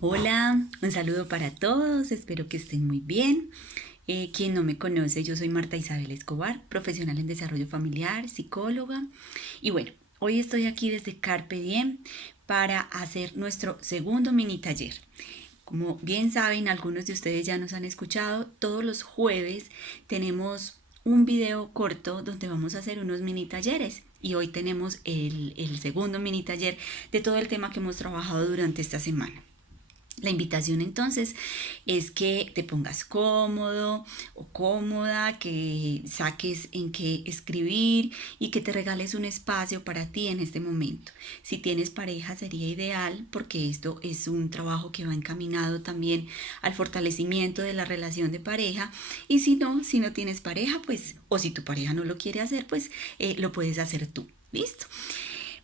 Hola, un saludo para todos, espero que estén muy bien. Quien no me conoce, yo soy Marta Isabel Escobar, profesional en desarrollo familiar, psicóloga. Y bueno, hoy estoy aquí desde Carpe Diem para hacer nuestro segundo mini taller. Como bien saben, algunos de ustedes ya nos han escuchado, todos los jueves tenemos un video corto donde vamos a hacer unos mini talleres. Y hoy tenemos el segundo mini taller de todo el tema que hemos trabajado durante esta semana. La invitación entonces es que te pongas cómodo o cómoda, que saques en qué escribir y que te regales un espacio para ti en este momento. Si tienes pareja sería ideal porque esto es un trabajo que va encaminado también al fortalecimiento de la relación de pareja, y si no tienes pareja, pues, o si tu pareja no lo quiere hacer, pues lo puedes hacer tú. ¿Listo?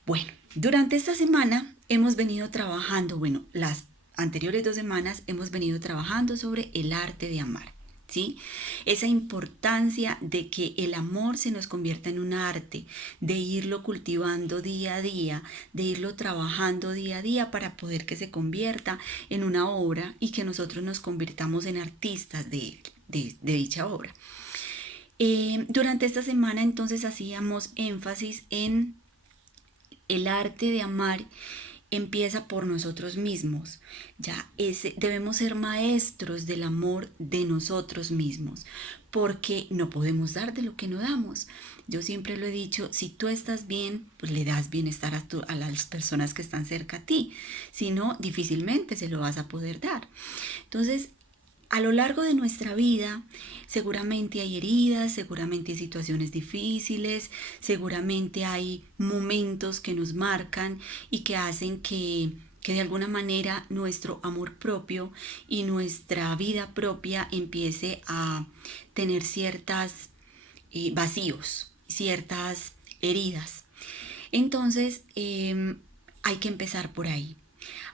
Bueno, durante esta semana hemos venido trabajando, las anteriores 2 semanas hemos venido trabajando sobre el arte de amar, ¿sí? Esa importancia de que el amor se nos convierta en un arte, de irlo cultivando día a día, de irlo trabajando día a día para poder que se convierta en una obra y que nosotros nos convirtamos en artistas de dicha obra. Durante esta semana entonces hacíamos énfasis en el arte de amar empieza por nosotros mismos. Debemos ser maestros del amor de nosotros mismos, porque no podemos dar de lo que no damos. Yo siempre lo he dicho, si tú estás bien, pues le das bienestar a las personas que están cerca a ti. Si no, difícilmente se lo vas a poder dar. Entonces, a lo largo de nuestra vida, seguramente hay heridas, seguramente hay situaciones difíciles, seguramente hay momentos que nos marcan y que hacen que de alguna manera nuestro amor propio y nuestra vida propia empiece a tener ciertas vacíos, ciertas heridas. Entonces, hay que empezar por ahí.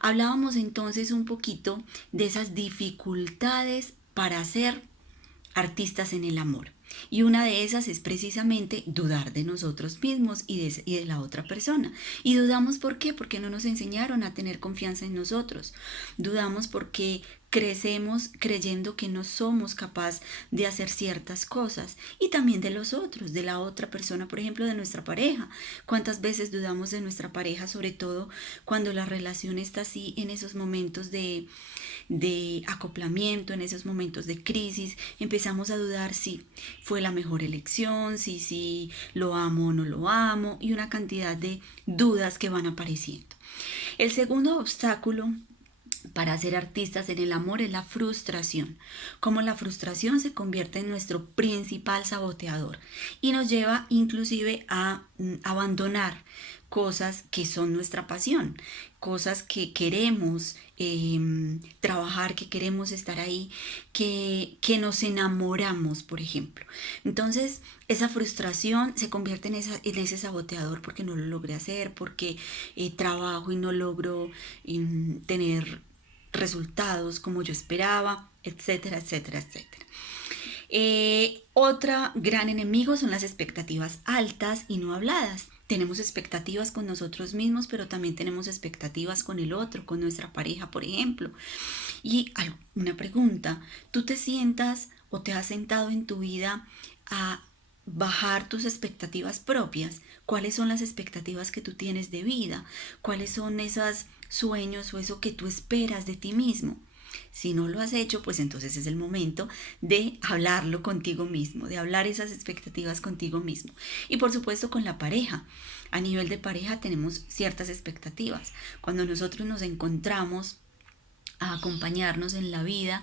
Hablábamos entonces un poquito de esas dificultades para ser artistas en el amor. Y una de esas es precisamente dudar de nosotros mismos y de la otra persona. Y dudamos ¿por qué? Porque no nos enseñaron a tener confianza en nosotros. Dudamos porque crecemos creyendo que no somos capaces de hacer ciertas cosas, y también de los otros, de la otra persona, por ejemplo, de nuestra pareja. ¿Cuántas veces dudamos de nuestra pareja, sobre todo cuando la relación está así en esos momentos de acoplamiento, en esos momentos de crisis? Empezamos a dudar si fue la mejor elección, si lo amo o no lo amo, y una cantidad de dudas que van apareciendo. El segundo obstáculo para ser artistas en el amor es la frustración. Como la frustración se convierte en nuestro principal saboteador y nos lleva inclusive a abandonar cosas que son nuestra pasión, cosas que queremos trabajar, que queremos estar ahí, que nos enamoramos, por ejemplo. Entonces, esa frustración se convierte en ese saboteador porque no lo logré hacer, porque trabajo y no logro tener resultados como yo esperaba, etcétera, etcétera, etcétera. Otra gran enemigo son las expectativas altas y no habladas. Tenemos expectativas con nosotros mismos, pero también tenemos expectativas con el otro, con nuestra pareja, por ejemplo. Y una pregunta, ¿tú te sientas o te has sentado en tu vida a bajar tus expectativas propias? ¿Cuáles son las expectativas que tú tienes de vida? ¿Cuáles son esos sueños o eso que tú esperas de ti mismo? Si no lo has hecho, pues entonces es el momento de hablarlo contigo mismo, de hablar esas expectativas contigo mismo. Y por supuesto con la pareja. A nivel de pareja tenemos ciertas expectativas. Cuando nosotros nos encontramos a acompañarnos en la vida,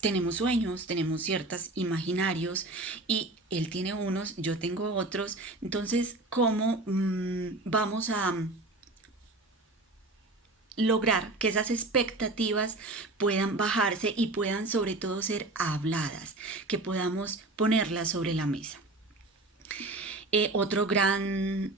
tenemos sueños, tenemos ciertos imaginarios, y él tiene unos, yo tengo otros. Entonces, ¿cómo vamos a lograr que esas expectativas puedan bajarse y puedan sobre todo ser habladas, que podamos ponerlas sobre la mesa? Otro gran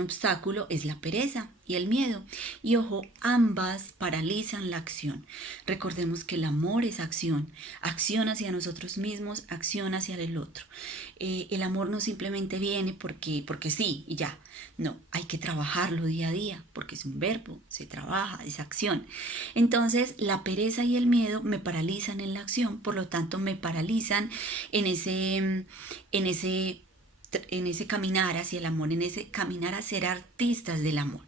obstáculo es la pereza y el miedo. Y ojo, ambas paralizan la acción. Recordemos que el amor es acción, acción hacia nosotros mismos, acción hacia el otro. El amor no simplemente viene porque sí y ya. No, hay que trabajarlo día a día porque es un verbo, se trabaja, es acción. Entonces, la pereza y el miedo me paralizan en la acción, por lo tanto me paralizan en ese caminar hacia el amor, en ese caminar a ser artistas del amor.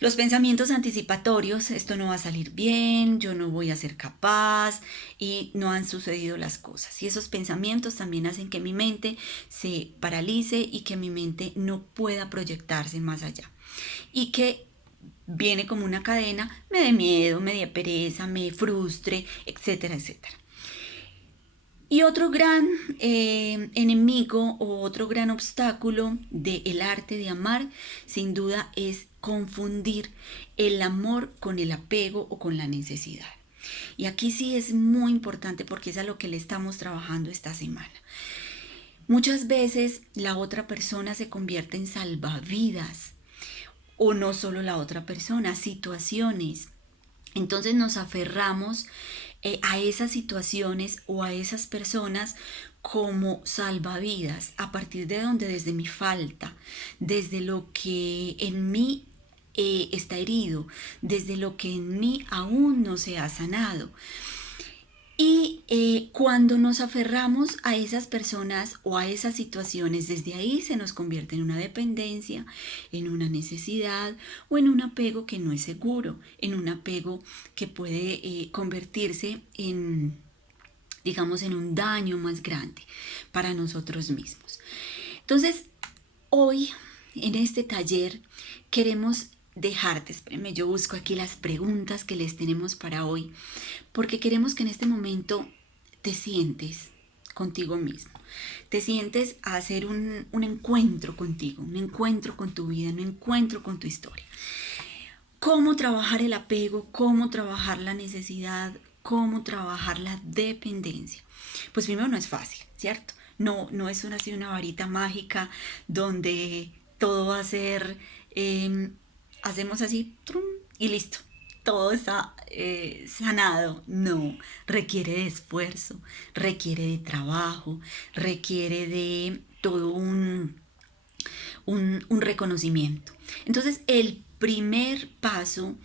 Los pensamientos anticipatorios, esto no va a salir bien, yo no voy a ser capaz y no han sucedido las cosas. Y esos pensamientos también hacen que mi mente se paralice y que mi mente no pueda proyectarse más allá. Y que viene como una cadena, me dé miedo, me dé pereza, me frustre, etcétera, etcétera. Y otro gran enemigo o otro gran obstáculo del arte de amar, sin duda, es confundir el amor con el apego o con la necesidad. Y aquí sí es muy importante porque es a lo que le estamos trabajando esta semana. Muchas veces la otra persona se convierte en salvavidas, o no solo la otra persona, situaciones. Entonces nos aferramos a esas situaciones o a esas personas como salvavidas, a partir de donde desde mi falta, desde lo que en mí está herido, desde lo que en mí aún no se ha sanado. Y cuando nos aferramos a esas personas o a esas situaciones, desde ahí se nos convierte en una dependencia, en una necesidad o en un apego que no es seguro, en un apego que puede convertirse en, digamos, en un daño más grande para nosotros mismos. Entonces, hoy en este taller queremos dejarte, espérenme, yo busco aquí las preguntas que les tenemos para hoy, porque queremos que en este momento te sientes contigo mismo, te sientes a hacer un encuentro contigo, un encuentro con tu vida, un encuentro con tu historia. ¿Cómo trabajar el apego? ¿Cómo trabajar la necesidad? ¿Cómo trabajar la dependencia? Pues primero no es fácil, ¿cierto? No es así una varita mágica donde todo va a ser... hacemos así trum, y listo, todo está sanado. No, requiere de esfuerzo, requiere de trabajo, requiere de todo un reconocimiento. Entonces, el primer paso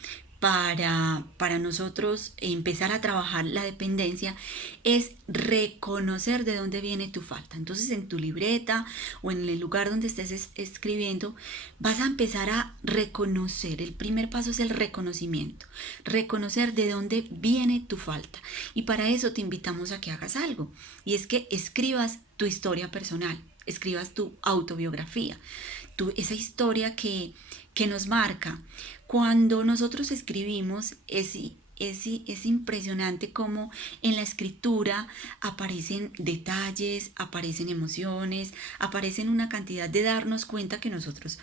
para nosotros empezar a trabajar la dependencia es reconocer de dónde viene tu falta. Entonces, en tu libreta o en el lugar donde estés escribiendo, vas a empezar a reconocer. El primer paso es el reconocimiento, reconocer de dónde viene tu falta. Y para eso te invitamos a que hagas algo, y es que escribas tu historia personal, escribas tu autobiografía, esa historia que nos marca. Cuando nosotros escribimos, es impresionante cómo en la escritura aparecen detalles, aparecen emociones, aparecen una cantidad de darnos cuenta que nosotros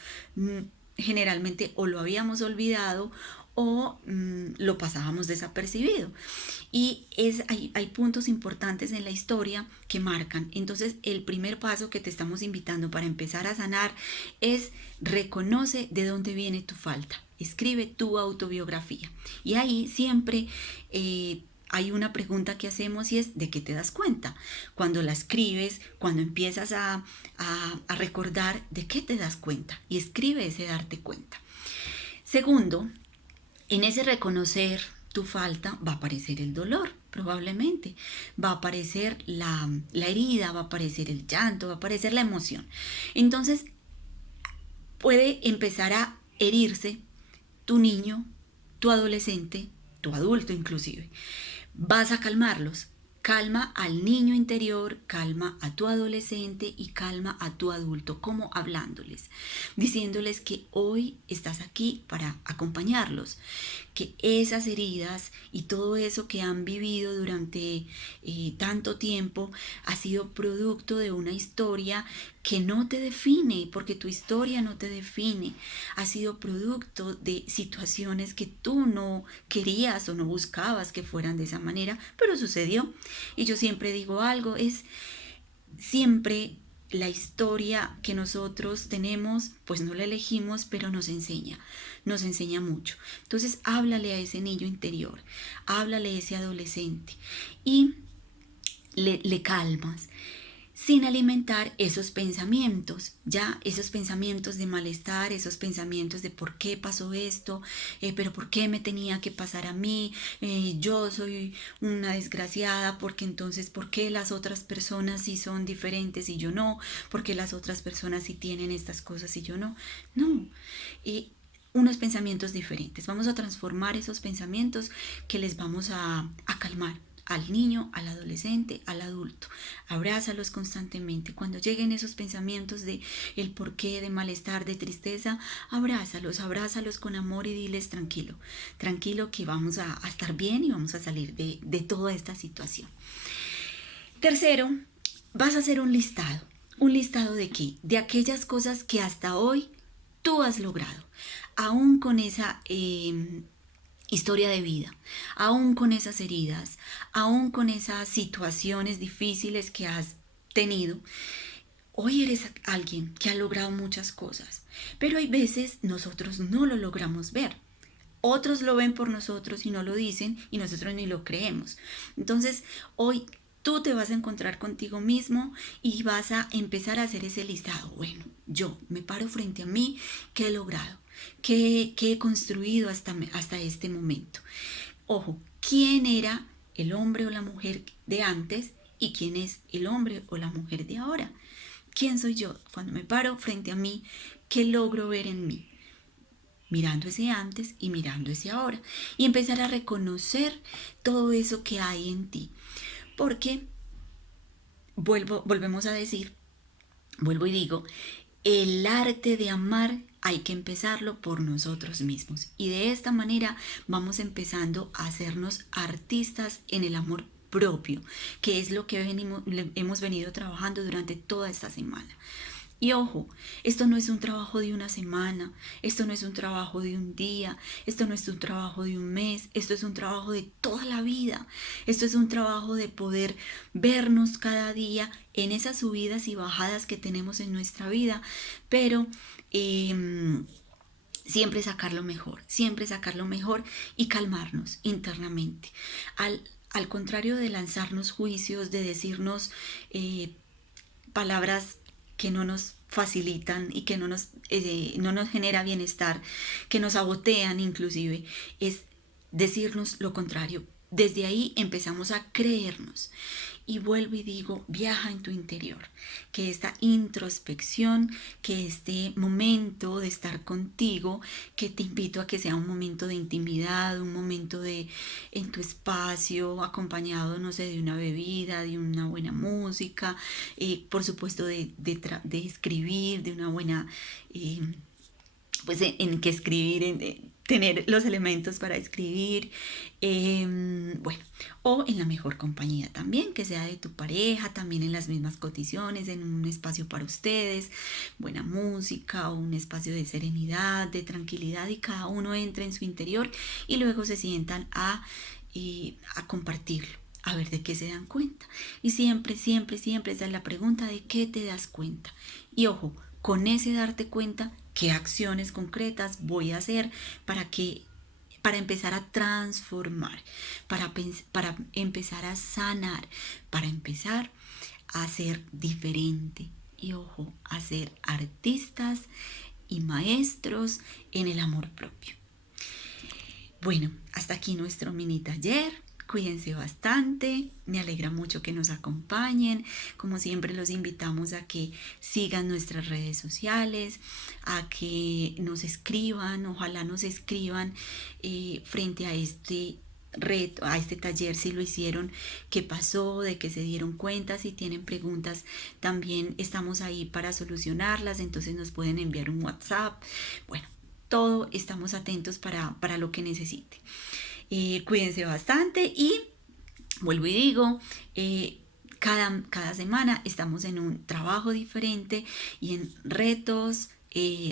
generalmente o lo habíamos olvidado o lo pasábamos desapercibido. Y hay puntos importantes en la historia que marcan. Entonces, el primer paso que te estamos invitando para empezar a sanar es reconoce de dónde viene tu falta. Escribe tu autobiografía. Y ahí siempre hay una pregunta que hacemos y es ¿de qué te das cuenta? Cuando la escribes, cuando empiezas a recordar, ¿de qué te das cuenta? Y escribe ese darte cuenta. Segundo, en ese reconocer tu falta va a aparecer el dolor, probablemente. Va a aparecer la herida, va a aparecer el llanto, va a aparecer la emoción. Entonces, puede empezar a herirse tu niño, tu adolescente, tu adulto inclusive. Vas a calmarlos. Calma al niño interior, calma a tu adolescente y calma a tu adulto, como hablándoles, diciéndoles que hoy estás aquí para acompañarlos, que esas heridas y todo eso que han vivido durante tanto tiempo ha sido producto de una historia que no te define, porque tu historia no te define, ha sido producto de situaciones que tú no querías o no buscabas que fueran de esa manera, pero sucedió. Y yo siempre digo algo, es siempre la historia que nosotros tenemos, pues no la elegimos, pero nos enseña mucho. Entonces, háblale a ese niño interior, háblale a ese adolescente y le calmas, sin alimentar esos pensamientos, ya esos pensamientos de malestar, esos pensamientos de por qué pasó esto, pero por qué me tenía que pasar a mí, yo soy una desgraciada, porque entonces por qué las otras personas sí son diferentes y yo no, porque las otras personas sí tienen estas cosas y yo no, no. Unos pensamientos diferentes. Vamos a transformar esos pensamientos que les vamos a calmar al niño, al adolescente, al adulto. Abrázalos constantemente. Cuando lleguen esos pensamientos de el porqué, de malestar, de tristeza, abrázalos con amor y diles tranquilo, tranquilo que vamos a estar bien y vamos a salir de toda esta situación. Tercero, vas a hacer un listado. ¿Un listado de qué? De aquellas cosas que hasta hoy tú has logrado, aún con esa historia de vida, aún con esas heridas, aún con esas situaciones difíciles que has tenido. Hoy eres alguien que ha logrado muchas cosas, pero hay veces nosotros no lo logramos ver. Otros lo ven por nosotros y no lo dicen y nosotros ni lo creemos. Entonces, hoy tú te vas a encontrar contigo mismo y vas a empezar a hacer ese listado. Bueno, yo me paro frente a mí, ¿qué he logrado? ¿Qué he construido hasta este momento? Ojo, ¿quién era el hombre o la mujer de antes y quién es el hombre o la mujer de ahora? ¿Quién soy yo? Cuando me paro frente a mí, ¿qué logro ver en mí? Mirando ese antes y mirando ese ahora. Y empezar a reconocer todo eso que hay en ti. Porque, volvemos a decir, vuelvo y digo, el arte de amar hay que empezarlo por nosotros mismos. Y de esta manera vamos empezando a hacernos artistas en el amor propio, que es lo que hemos venido trabajando durante toda esta semana. Y ojo, esto no es un trabajo de una semana, esto no es un trabajo de un día, esto no es un trabajo de un mes, esto es un trabajo de toda la vida. Esto es un trabajo de poder vernos cada día en esas subidas y bajadas que tenemos en nuestra vida, pero siempre sacarlo mejor y calmarnos internamente. Al contrario de lanzarnos juicios, de decirnos palabras que no nos facilitan y que no nos genera bienestar, que nos sabotean inclusive, es decirnos lo contrario. Desde ahí empezamos a creernos. Y vuelvo y digo, viaja en tu interior, que esta introspección, que este momento de estar contigo, que te invito a que sea un momento de intimidad, un momento en tu espacio, acompañado, no sé, de una bebida, de una buena música, por supuesto de escribir, de una buena, pues en que escribir, tener los elementos para escribir, bueno, o en la mejor compañía también, que sea de tu pareja, también en las mismas condiciones, en un espacio para ustedes, buena música o un espacio de serenidad, de tranquilidad, y cada uno entra en su interior y luego se sientan a compartirlo, a ver de qué se dan cuenta. Y siempre esa es la pregunta: ¿de qué te das cuenta? Y ojo, con ese darte cuenta, ¿qué acciones concretas voy a hacer para empezar a transformar, para empezar a sanar, para empezar a ser diferente? Y ojo, a ser artistas y maestros en el amor propio. Bueno, hasta aquí nuestro mini taller. Cuídense bastante, me alegra mucho que nos acompañen. Como siempre, los invitamos a que sigan nuestras redes sociales, a que nos escriban, ojalá nos escriban frente a este reto, a este taller, si lo hicieron, qué pasó, de qué se dieron cuenta. Si tienen preguntas, también estamos ahí para solucionarlas, entonces nos pueden enviar un WhatsApp. Bueno, todo estamos atentos para lo que necesiten. Cuídense bastante y vuelvo y digo, cada semana estamos en un trabajo diferente y en retos,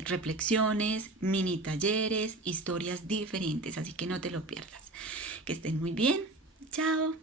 reflexiones, mini talleres, historias diferentes, así que no te lo pierdas. Que estén muy bien. Chao.